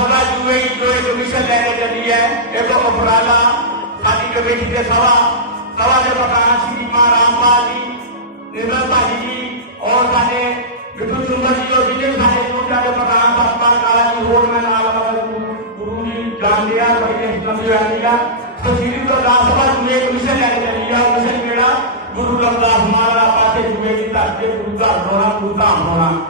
سولہ جوئی جو ایک کمیشن لے کے چلی ہے ایک کو پرالا خانی کے بیٹی کے سوا سوا جو پکانا سیدی ماں رام با جی نظر با جی اور سانے بیٹو سنگا جی اور جنے سانے سوچا جو پکانا پاسپال کالا جی ہوت میں نالا پاسپال گروہ جی جان لیا بھائی نے حکم جو ہے لیا تو سیدی تو دا سوا جو ایک کمیشن لے کے چلی ہے کمیشن میڑا گروہ رمضا سمارا پاسے جو ایک کمیشن لے کے چلی ہے گروہ رمضا سمارا پاسے جو ایک کمیشن لے کے چلی ہے گروہ رمضا سمارا پاسے جو ایک کمیشن لے کے چلی ہے گروہ رمضا سمارا پاسے جو ایک کمیشن لے کے چلی ہے گروہ رمضا سمارا پاسے جو ایک کمیشن لے کے چلی ہے گروہ رمضا سمارا پاسے جو ایک کمیشن لے کے چلی ہے گروہ رمضا سمارا پاسے جو ایک کمیشن لے کے چلی ہے گروہ رمضا سمارا پاسے جو ایک کمیشن لے کے چلی ہے گروہ رمضا سمارا پاسے جو ایک کمیشن لے کے چلی ہے گروہ رمضا سمارا پاسے جو ایک کمیشن لے کے چلی ہے گروہ رمضا سمارا پاس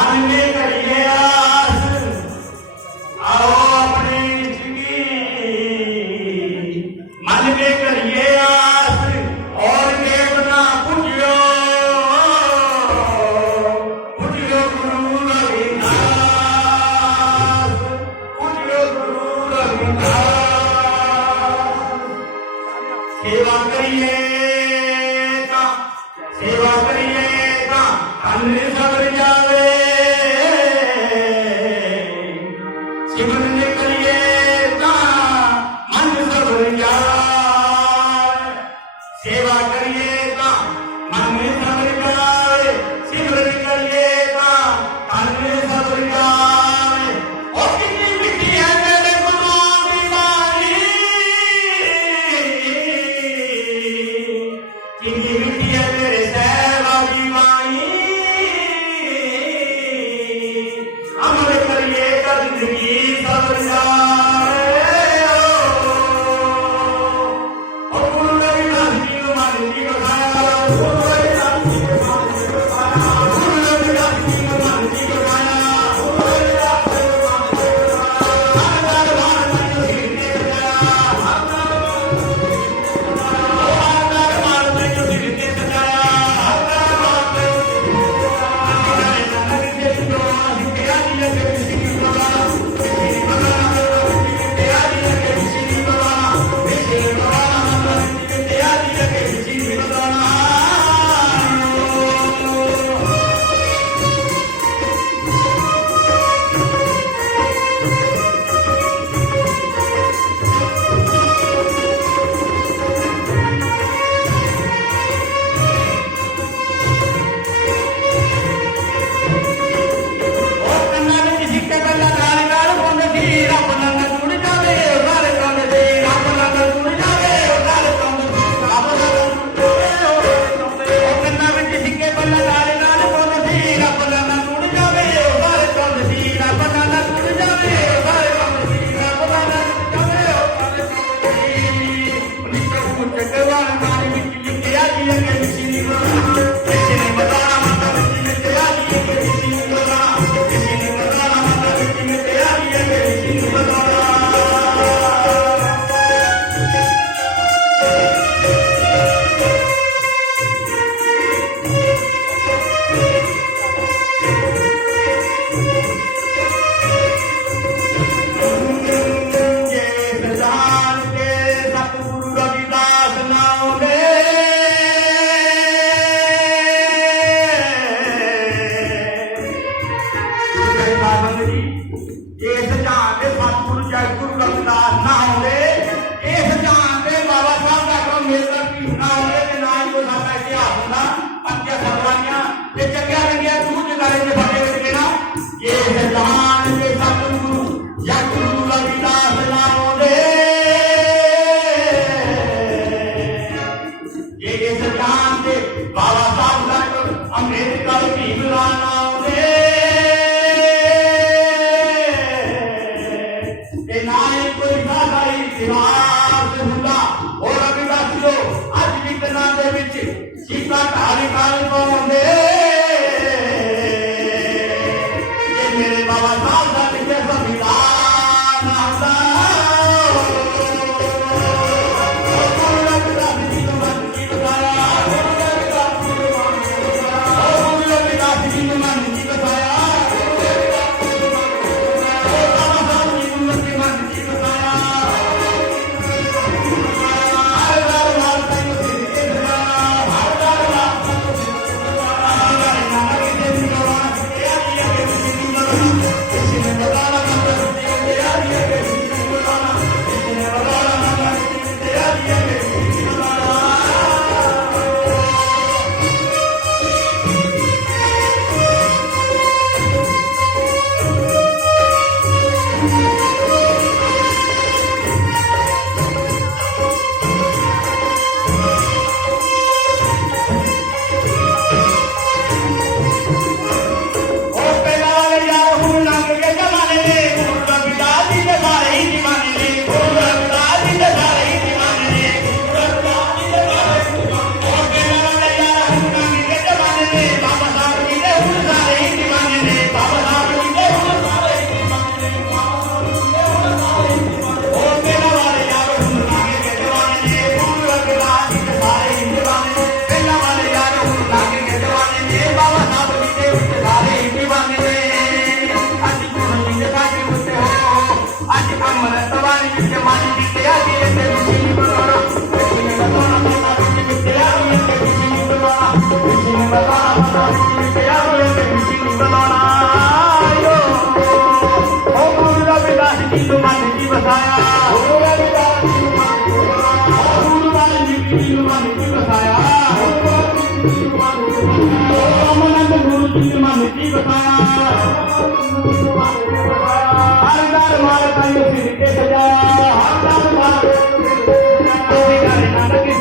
کریے اپنے کریے آس اور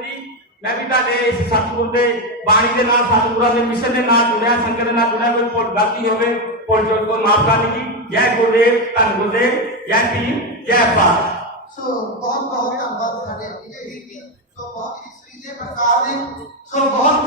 ہوافا نہیں جے گور گردی